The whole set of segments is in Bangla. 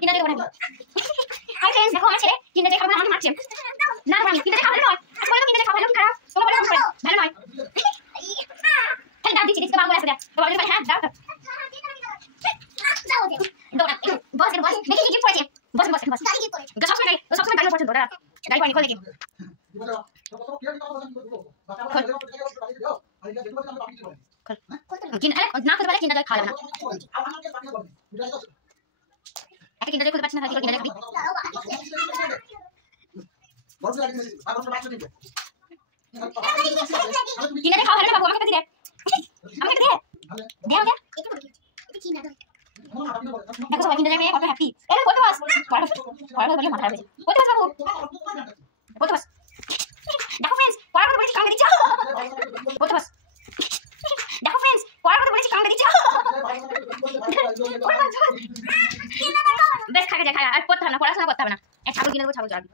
কিনা দিয়ে বলে হাই फ्रेंड्स দেখো আমার ছেলে কিনা দিয়ে খাবে আমাকে মারছে না না কিনা দিয়ে খাবে নয় আজকে বলে কিনা দিয়ে খাবে খারাপ তোমরা বলে ভালো নয় খালি দাও দিচ্ছি দিচ্ছি বাবা বলে আসবে তো বলে হ্যাঁ দাও দৌড়া বস দেখি কি পড়েছে বস গাড়ি কি পড়েছে সবসময় গাড়ি পড়ছে দৌড়া গাড়ি পানি খোল দেখি কিনা না খুলতে পারলে কিনা দিয়ে খাওয়া যাবে না একটা কিনা দিয়ে খুলতে পারছি না কিনা দিয়ে খাবি কিনা দিয়ে খাওয়া হবে না বাবু আমাকে দে আমাকে দে দে দে এটা কিনা দাও দেখো সবাই কিনা দিয়ে কত হ্যাপি এই কত বাস পড়া বলে মাথা খারাপ কত বাস বাবু কত বাস দেখো फ्रेंड्स পড়া কথা বলেছি কামড়ে দিচ্ছ কত বাস দেখো फ्रेंड्स পড়া কথা বলেছি কামড়ে দিচ্ছ বেশ খাকে যা খায় আর পড়তে হবে না পড়াশোনা করতে হবে না এক ছাগল কিনে দেবো ছাগল চড়াবি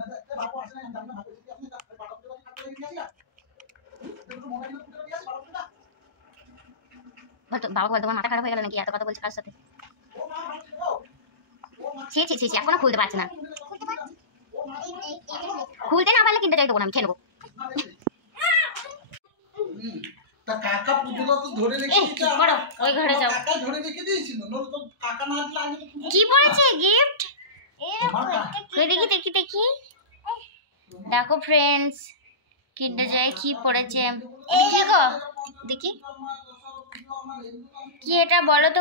বাবা বল তোমার মাথা খারাপ হয়ে গেল নাকি এত কথা বলছে কার সাথে ছি এখনো খুলতে পারছি না খুলতে না পারলে কিনতে চাই দেবো না আমি খেয়ে নেবো তা কাকা পুজোটা তো ধরে রেখেছি বড় ওই ঘরে যাও কাকা ধরে রেখে দিয়েছিল নলে তো কাকা না দিলে আগে কি পড়েছে গিফট এই দেখি দেখো फ्रेंड्स কিনতে যাই কি পড়েছে দেখি গো দেখি কি এটা বলো তো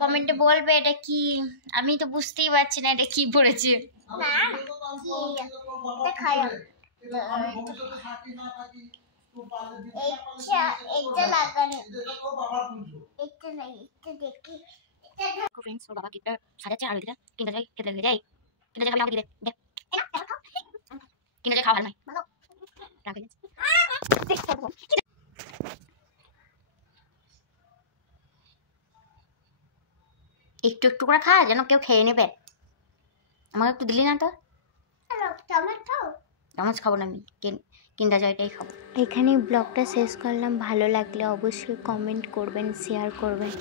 কমেন্টে বলবে এটা কি আমি তো বুঝতেই পারছি না এটা কি পড়েছে না দেখায় এটা লাগানো এটা নাই এটা দেখি फ्रेंड्स ওর বাবা কিটা সাজাচ্ছে আর ওইদিকে কিনতে যাই খেতে যাই কিনতে যাই আমাকে দিবে দে কিনতে যাই খাওয়া ভালো নয় রাখে একটু করে খা যেন কেউ খেয়ে নেবে আমাকে একটু দিলি না তো চামচ খাবো না আমি কিনতে যাই এটাই খাবো। এখানেই ব্লগটা শেষ করলাম। ভালো লাগলে অবশ্যই কমেন্ট করবেন, শেয়ার করবেন